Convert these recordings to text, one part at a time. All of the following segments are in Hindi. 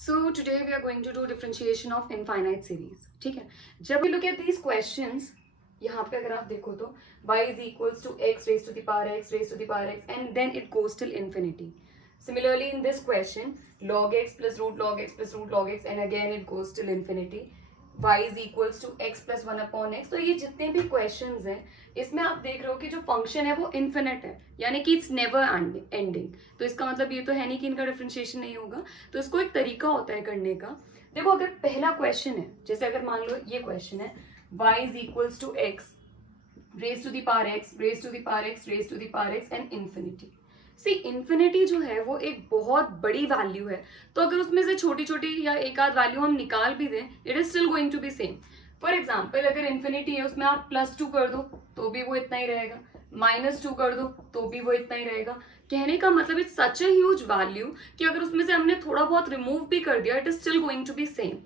So today we are going to do differentiation of infinite series. ठीक है, जब we look at these questions, यहाँ पे अगर आप देखो तो y is equals to x raised to the power x raised to the power x and then it goes till infinity. Similarly in this question, log x plus root log x plus root log x and again it goes till infinity. y is equals to x plus 1 upon x. तो ये जितने भी questions हैं इसमें आप देख रहे हो कि जो फंक्शन है वो इन्फिनिट है, यानी कि इट्स नेवर एंडिंग. तो इसका मतलब ये तो है नहीं कि इनका डिफरेंशिएशन नहीं होगा. तो इसको एक तरीका होता है करने का. देखो अगर पहला क्वेश्चन है, जैसे अगर मान लो ये क्वेश्चन है y is equals to x raise to the power x raise to the power x raise to the power x and infinity. See infinity जो है वो एक बहुत बड़ी वैल्यू है, तो अगर उसमें से छोटी छोटी या एक आध वैल्यू हम निकाल भी दें it is still going to be same. For example अगर इन्फिनिटी है उसमें आप +2 कर दो तो भी वो इतना ही रहेगा, -2 कर दो तो भी वो इतना ही रहेगा. कहने का मतलब it's such a huge value कि अगर उसमें से हमने थोड़ा बहुत रिमूव भी कर दिया it is still going to be same.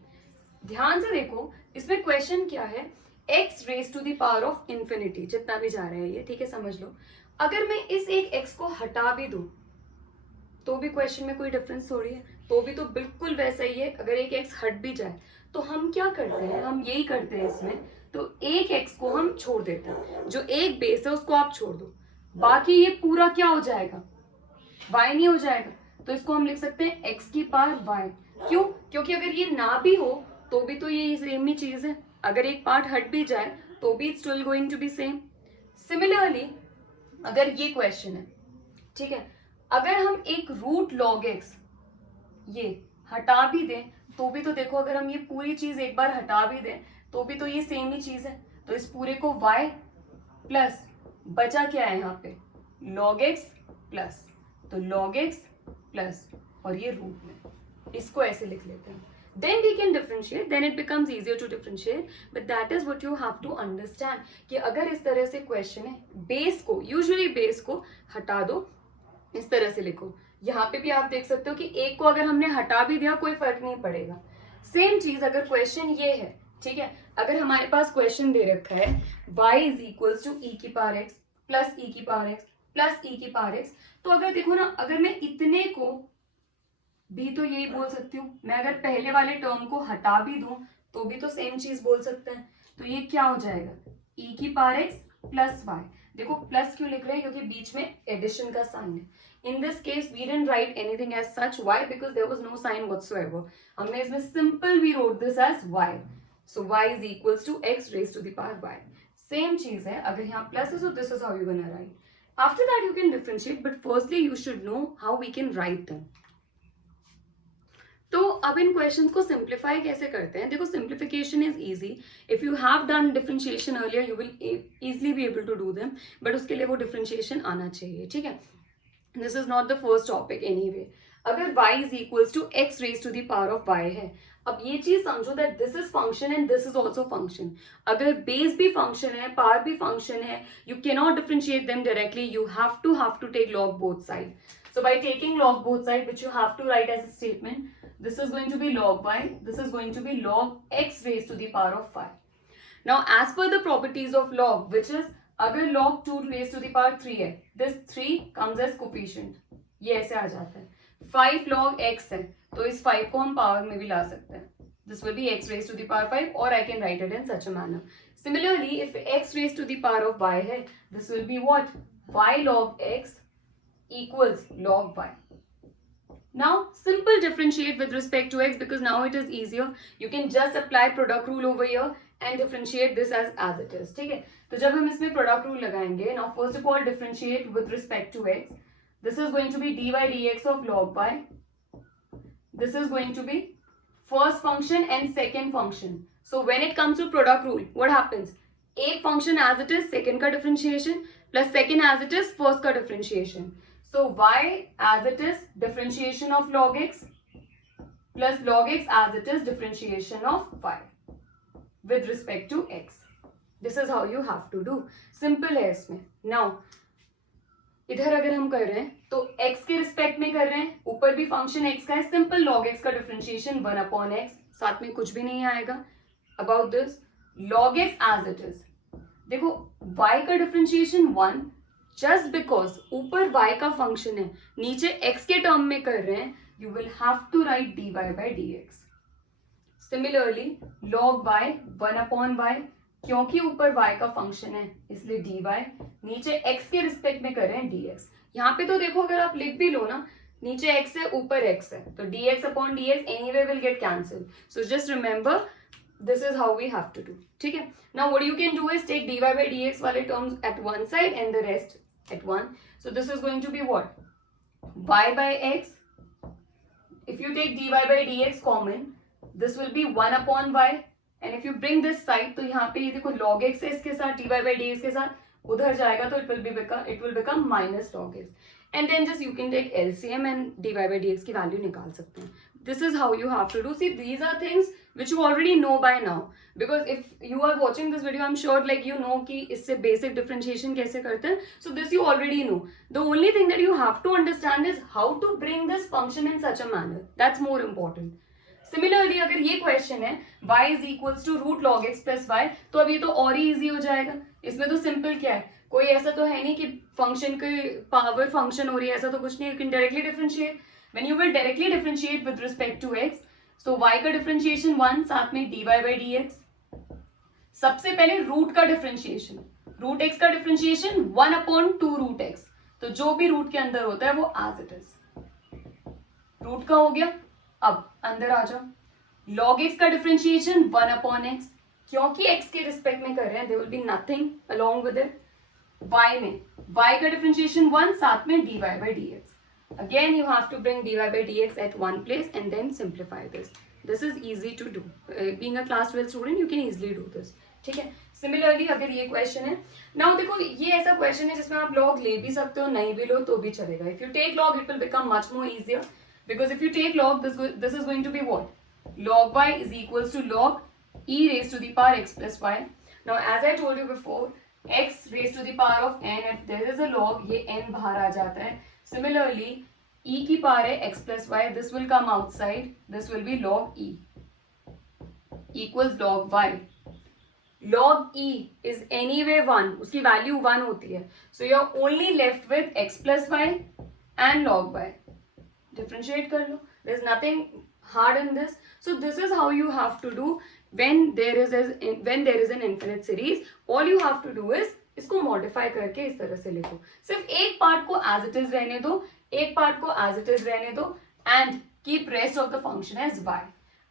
ध्यान से देखो इसमें क्वेश्चन क्या है, x raise to the power of infinity जितना भी जा रहा है ये, ठीक है, समझ लो. अगर मैं इस एक x को हटा भी दूं तो भी क्वेश्चन में कोई डिफरेंस थोड़ी है, तो भी तो बिल्कुल वैसा ही है. अगर एक x हट भी जाए तो हम क्या करते हैं, हम यही करते हैं इसमें. तो एक x को हम छोड़ देते हैं, जो एक बेस है उसको आप छोड़ दो, बाकी ये पूरा क्या हो जाएगा, y नहीं हो जाएगा. तो इसको हम लिख सकते हैं x की पावर y. क्यों? क्योंकि अगर ये ना भी हो तो भी तो ये सेम ही चीज है. अगर एक पार्ट हट भी जाए तो भी it's still going to be same. Similarly अगर ये क्वेश्चन है, ठीक है, अगर हम एक रूट लॉग एक्स ये हटा भी दें तो भी तो देखो अगर हम ये पूरी चीज एक बार हटा भी दें तो भी तो ये सेम ही चीज है. तो इस पूरे को y प्लस बचा क्या है यहाँ पे log x प्लस, तो log x प्लस और ये रूट में, इसको ऐसे लिख लेते हैं. Then we can differentiate, then it becomes easier to differentiate, but that is what you have to understand कि अगर इस तरह से क्वेश्चन है, बेस को यूजुअली बेस को हटा दो, इस तरह से लिखो. यहाँ पे भी आप देख सकते हो कि एक को अगर हमने हटा भी दिया कोई फर्क नहीं पड़ेगा. सेम चीज अगर क्वेश्चन ये है, ठीक है, अगर हमारे पास क्वेश्चन दे रखा है y is equals to e की पावर x प्लस e की पावर x प्लस e की पावर x, तो अगर देखो ना, अगर मैं इतने को भी तो यही बोल सकती हूँ, मैं अगर पहले वाले टर्म को हटा भी दूं तो भी तो सेम चीज बोल सकते हैं. तो ये क्या हो जाएगा e की पावर x प्लस y. देखो प्लस क्यों लिख रहे हैं, क्योंकि बीच में एडिशन का साइन है. In this case we didn't write anything as such. Why? Because there was no sign whatsoever. हमने इसमें simple we wrote this as y. So y is equals to x raise to the power y. Same चीज है, अगर यहाँ प्लस है so this is how you're gonna write. After that you can differentiate, but firstly you should know how we can write them. तो अब इन क्वेश्चंस को सिंप्लीफाई कैसे करते हैं. देखो simplification is easy. If you have done differentiation earlier you will easily be able to do them, but उसके लिए वो डिफरेंशिएशन आना चाहिए, ठीक है. This is not the first topic anyway. अगर y is equals to x raise to the power of y है, अब ये चीज समझो that this is function and this is also function. अगर बेस भी फंक्शन है, पावर भी फंक्शन है, you can not differentiate them directly, you have to take log both side. So by taking log both side, which you have to write as a statement, this is going to be log y, this is going to be log x raised to the power of y. Now as per the properties of log, which is अगर log 2 raised to the power 3 है, this 3 comes as coefficient, ये ऐसे आ जाता है. 5 log x है तो इस 5 को हम पावर में भी ला सकते हैं. This will be x raised to the power 5 or I can write it in such a manner. Similarly, if x raised to the power of y है, this will be what? y log x equals log y. Now simple differentiate with respect to x because now it is easier. You can just apply product rule over here and differentiate this as it is. ठीक है, तो जब हम इसमें product rule लगाएंगे, now first of all differentiate with respect to x. This is going to be dy dx of log y. This is going to be first function and second function. So when it comes to product rule, what happens? एक function as it is second का differentiation plus second as it is first का differentiation. So y as it is differentiation of log x plus log x as it is differentiation of y with respect to x. This is how you have to do. Simple है इसमें. Now इधर अगर हम कर रहे हैं तो x के रिस्पेक्ट में कर रहे हैं, ऊपर भी फंक्शन x का है, सिंपल log x का डिफरेंशिएशन 1 अपॉन x, साथ में कुछ भी नहीं आएगा. About this log x as it is. देखो y का डिफरेंशिएशन 1 जस्ट बिकॉज ऊपर y का फंक्शन है, नीचे x के टर्म में कर रहे हैं, you will have to write dy by dx. Similarly, log y 1 upon y, क्योंकि ऊपर y का फंक्शन है इसलिए dy, नीचे x के रिस्पेक्ट में कर रहे हैं dx. यहाँ पे तो देखो अगर आप लिख भी लो ना, नीचे x है ऊपर x है, तो dx upon dx anyway will get cancelled. So just remember this is how we have to do. ठीक है. Now what you can do is take dy by dx वाले terms at one side and the rest at one. So this is going to be what? Y by x. If you take dy by dx common, this will be 1 upon y. And if you bring this side, तो यहाँ पे ये देखो log x है इसके साथ, dy by dx के साथ, उधर जाएगा तो it will become minus log x. And then just you can take LCM and dy by dx की value निकाल सकते हैं. This is how you have to do. See, these are things which you already know by now. Because if you are watching this video, I'm sure like you know कि इससे basic differentiation कैसे करते हैं. So this you already know. The only thing that you have to understand is how to bring this function in such a manner. That's more important. Similarly, अगर ये question है y is equals to root log x plus y, तो अब ये तो और ही easy हो जाएगा. इसमें तो simple क्या है, कोई ऐसा तो है नहीं कि function की power function हो रही है, ऐसा तो कुछ नहीं. You can directly differentiate. When you will directly differentiate with respect to x, so y का differentiation 1, साथ में dy by dx. सबसे पहले root का differentiation, root x का differentiation 1 upon 2 root x. तो जो भी root के अंदर होता है वो as it is. root का हो गया. अब अंदर आ जाओ. log x का differentiation 1 upon x, क्योंकि x के रिस्पेक्ट में कर रहे हैं, there will be nothing along with it. y में y का differentiation 1, साथ में dy by dx. Again you have to bring dy by dx at one place and then simplify this. This is easy to do. Being a class 12 student, you can easily do this. ठीक है. Similarly, अगर ये question है, now देखो ये ऐसा question है जिसमें आप log ले भी सकते हो, नहीं भी लो तो भी चलेगा. If you take log, it will become much more easier. Because if you take log, this is going to be what? Log y is equals to log e raised to the power x plus y. Now as I told you before, x raised to the power of n, if there is a log, ये n बाहर आ जाता है. Similarly, e की power है x plus y, this will come outside, this will be log e equals log y. Log e is anyway 1, उसकी value 1 होती है. So you are only left with x plus y and log y. Differentiate कर लो. There's nothing hard in this. So this is how you have to do when there is an infinite series. All you have to do is इसको modify करके इस तरह से लिखो. सिर्फ एक part को as it is रहने दो, एक part को as it is रहने दो, and keep rest of the function as y.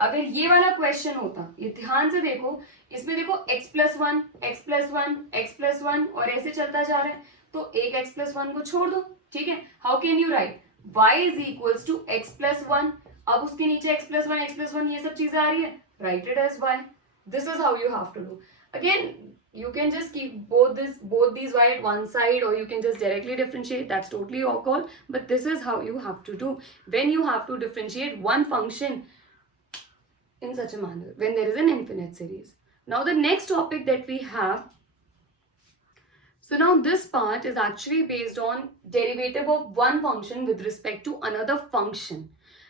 अगर ये वाला क्वेश्चन होता, ये ध्यान से देखो, इसमें देखो x plus 1, x plus 1, x plus 1 और ऐसे चलता जा रहा है, तो एक x plus 1 को छोड़ दो. ठीक है. How can you write? y is equals to x plus 1. अब उसके नीचे x plus 1 ये सब चीजें आ रही है, write it as y. This is how you have to do. Again, you can just keep both these y at one side, or you can just directly differentiate. That's totally your call. But this is how you have to do when you have to differentiate one function in such a manner when there is an infinite series. Now the next topic that we have. So now this part is actually based on derivative of one function with respect to another function.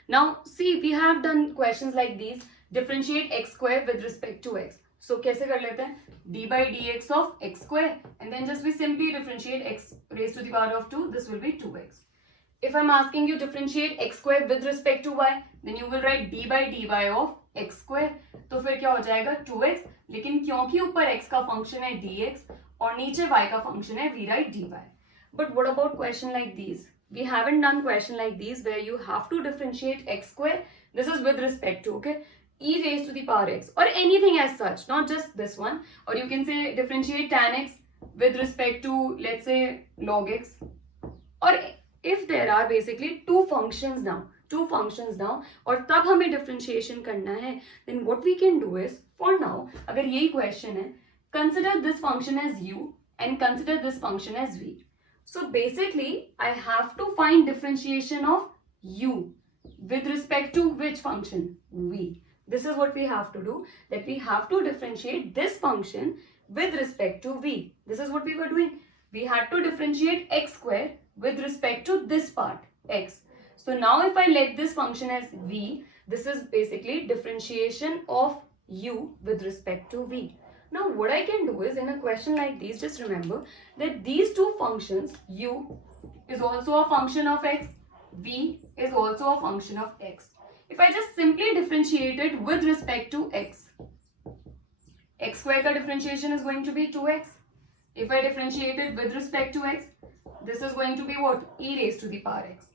Now see, we have done questions like these. Differentiate x square with respect to x. So कैसे कर लेते हैं? d by dx of x square, and then just we simply differentiate x raised to the power of 2. This will be 2x. If I'm asking you differentiate x square with respect to y, then you will write d by dy of x square. तो फिर क्या हो जाएगा? 2x. लेकिन क्योंकि ऊपर x का फंक्शन है dx और नीचे y का फंक्शन है, we write dy. But what about question like these? We haven't done question like these where you have to differentiate x square. This is with respect to, okay, e raised to the power x or anything as such, not just this one. Or you can say differentiate tan x with respect to, let's say, log x. Or if there are basically two functions now और तब हमें differentiation करना है, then what we can do is, for now, अगर यही question है, consider this function as u and consider this function as v. So basically, I have to find differentiation of u with respect to which function? V. This is what we have to do, that we have to differentiate this function with respect to v. This is what we were doing. We had to differentiate x square with respect to this part, x. So now if I let this function as v, this is basically differentiation of u with respect to v. Now what I can do is, in a question like these, just remember that these two functions, u is also a function of x v is also a function of x. If I just simply differentiate it with respect to x square का differentiation is going to be 2x. If I differentiate it with respect to x, this is going to be what? E raised to the power x.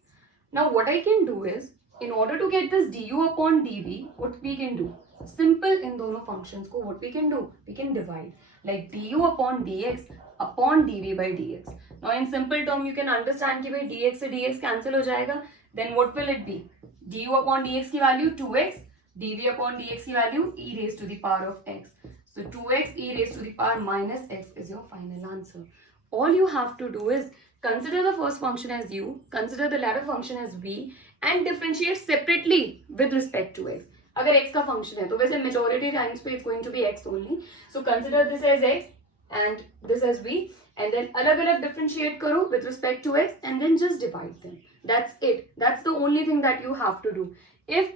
Now what I can do is, in order to get this du upon dv, what we can do? Simple in दोनों functions को what we can do? We can divide. Like du upon dx upon dv by dx. Now in simple term you can understand कि भाई dx से dx cancel हो जाएगा. Then what will it be? Du upon dx की value 2x, dv upon dx की value e raised to the power of x. So 2x e raised to the power minus x is your final answer. All you have to do is consider the first function as u, consider the latter function as v, and differentiate separately with respect to x. अगर x का function है तो वैसे majority times पे it's going to be x only. So consider this as x and this as v, and then अलग-अलग differentiate करो with respect to x and then just divide them. That's it. That's the only thing that you have to do. If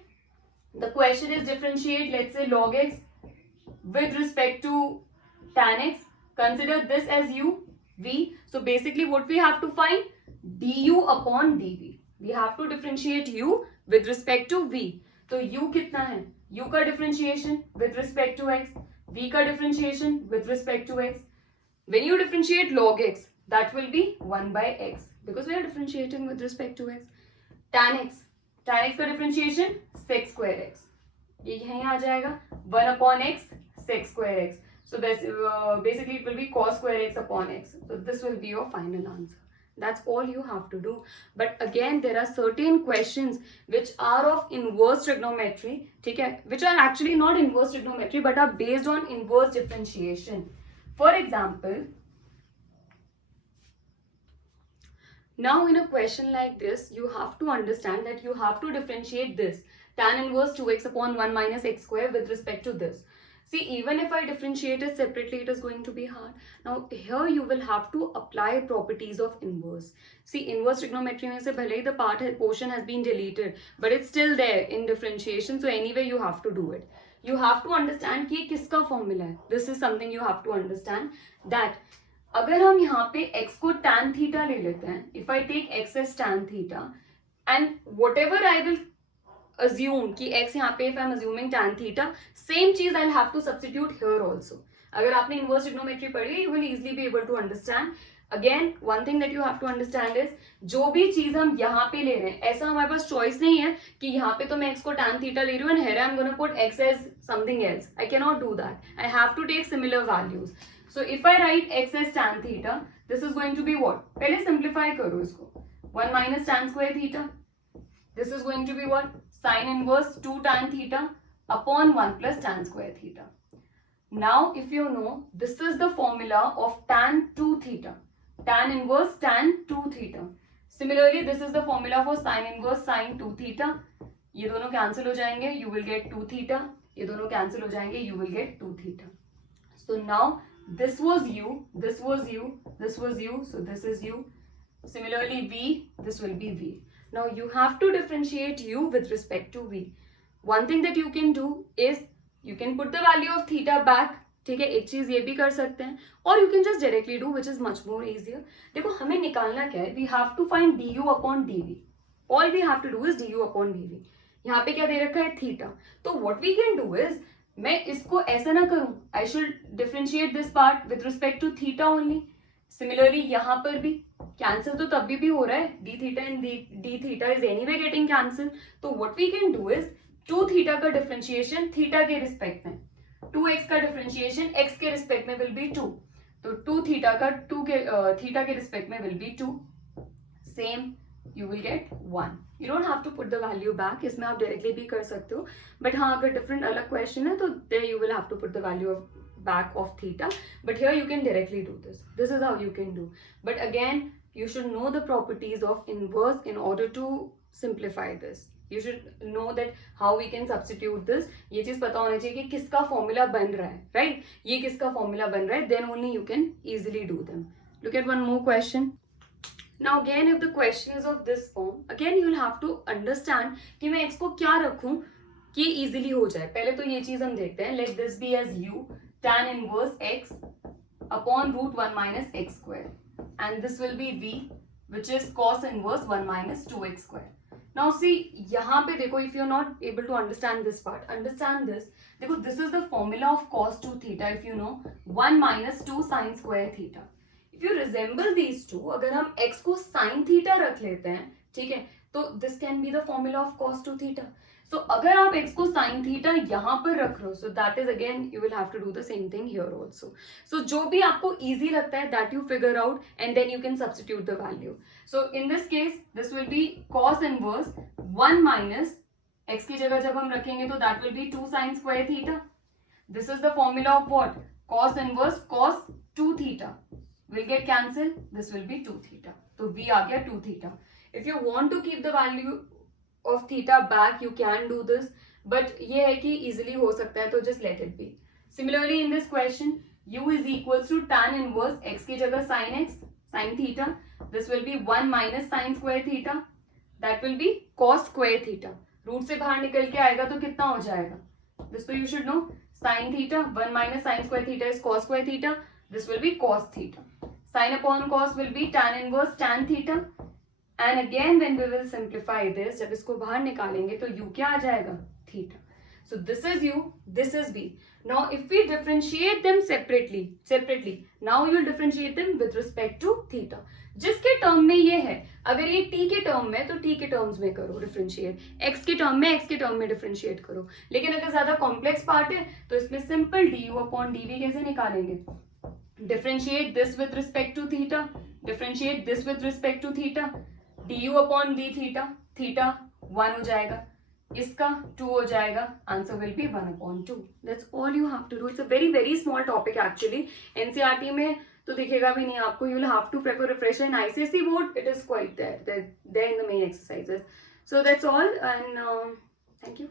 the question is differentiate, let's say log x with respect to tan x, consider this as u, v. So basically what we have to find? du upon dv. We have to differentiate u with respect to v. तो u कितना है? u का differentiation with respect to x, v का differentiation with respect to x. When you differentiate log x, that will be 1 by x because we are differentiating with respect to x. Tan x का differentiation sec square x. ये यहीं आ जाएगा 1 upon x sec square x. So that's basically it will be cos square x upon x. So this will be your final answer. That's all you have to do. But again, there are certain questions which are of inverse trigonometry, okay, which are actually not inverse trigonometry but are based on inverse differentiation. For example, now in a question like this, you have to understand that you have to differentiate this tan inverse 2x upon 1 minus x square with respect to this. See, even if I differentiate it separately, it is going to be hard. Now, here you will have to apply properties of inverse. See, inverse trigonometry में से भले ही the portion has been deleted, but it's still there in differentiation. So anyway, you have to do it. You have to understand कि ये किसका formula है. This is something you have to understand that अगर हम यहाँ पे x को tan theta ले लेते हैं, if I take x as tan theta, and whatever I will assume कि x यहाँ पे if I'm assuming tan theta, same चीज I'll have to substitute here also. अगर आपने inverse trigonometry पढ़ी है, you will easily be able to understand. Again, one thing that you have to understand is जो भी चीज हम यहाँ पे ले रहे हैं, ऐसा हमारे पास choice नहीं है कि यहाँ पे तो मैं x को tan theta ले रही हूँ and here I'm gonna put x as something else. I cannot do that. I have to take similar values. So if I write x as tan theta, this is going to be what? पहले simplify करो इसको. 1 minus tan square theta. This is going to be what? Sin inverse 2 tan theta upon 1 plus tan square theta. Now, if you know, this is the formula of tan 2 theta. Tan inverse tan 2 theta. Similarly, this is the formula for sin inverse sin 2 theta. ये दोनों cancel हो जाएंगे, you will get 2 theta. ये दोनों cancel हो जाएंगे, you will get 2 theta. So now, this was u, this was u, this was u, so this is u. Similarly, v, this will be v. Now you have to differentiate u with respect to v. One thing that you can do is you can put the value of theta back. ठीक है, एक चीज ये भी कर सकते हैं, or you can just directly do, which is much more easier. देखो हमें निकालना क्या है? We have to find du upon dv. All we have to do is du upon dv. यहाँ पे क्या दे रखा है? थीटा. तो what we can do is मैं इसको ऐसा ना करूं. I should differentiate this part with respect to theta only. Similarly, यहाँ पर भी कैंसिल तो तब भी हो रहा है. d theta and d theta is anyway getting cancelled. तो what we can do is 2 theta का डिफरेंशिएशन थीटा के रिस्पेक्ट में, 2x का डिफरेंशिएशन x के रिस्पेक्ट में will be 2. तो 2 थीटा का थीटा के रिस्पेक्ट में will be 2. Same, you will get 1. You don't have to put the value back. इसमें आप डायरेक्टली भी कर सकते हो. बट हाँ, अगर डिफरेंट अलग क्वेश्चन है तो there you will have to put the value of back of theta, but here you can directly do this. This is how you can do. But again, you should know the properties of inverse in order to simplify this. You should know that how we can substitute this. ये चीज पता होना चाहिए कि किसका फॉर्मूला बन रहा है, right? ये किसका फॉर्मूला बन रहा है, then only you can easily do them. Look at one more question. Now again, if the question is of this form, again you will have to understand कि मैं x को क्या रखूं कि easily हो जाए. पहले तो ये चीज हम देखते हैं. Let this be as u tan inverse x upon root 1 minus x square, and this will be v. which is cos inverse 1 minus 2x square. Now see, यहाँ पे देखो, if you're not able to understand this part, understand this. देखो, this is the formula of cos 2 theta, if you know, 1 minus 2 sin square theta. If you resemble these two, अगर हम x को sin theta रख लेते हैं, ठीक है, तो this can be the formula of cos 2 theta. So अगर आप x को sin theta यहाँ पर रख रहे हो, so that is again you will have to do the same thing here also. So जो भी आपको easy लगता है, that you figure out and then you can substitute the value. So in this case, this will be cos inverse 1 minus x की जगह जब हम रखेंगे तो that will be 2 sin square theta. This is the formula of what? Cos inverse cos 2 theta will get cancelled. This will be 2 theta. तो v आ गया 2 theta. If you want to keep the value of theta back, you can do this, but ये है कि easily हो सकता है, तो just let it be. Similarly in this question, u is equals to tan inverse x की जगह sin x, sin theta. This will be 1 minus sin square theta. That will be cos square theta. Root से बाहर निकल के आएगा तो कितना हो जाएगा? This तो you should know. Sin theta 1 minus sin square theta is cos square theta. This will be cos theta. Sin upon cos will be tan inverse tan theta. And again when we will simplify this, जब इसको बाहर निकालेंगे तो u क्या आ जाएगा? Theta. So this is u, this is v. Now if we differentiate them separately, now you will differentiate them with respect to theta. जिसके टर्म में ये है, अगर ये t के टर्म में तो t के टर्म्स में करो डिफरेंशिएट, x के टर्म में x के टर्म में डिफरेंशिएट करो. लेकिन अगर ज्यादा कॉम्प्लेक्स पार्ट है तो इसमें सिंपल du अपॉन dv कैसे निकालेंगे? Differentiate this with respect to theta, differentiate this with respect to theta. du upon d theta, theta 1 हो जाएगा, इसका 2 हो जाएगा, answer will be 1 upon 2. That's all you have to do. It's a very very small topic actually. NCERT में तो दिखेगा भी नहीं आपको. You will have to prepare refresher. In ICSE board it is quite there in the main exercises. So that's all and thank you.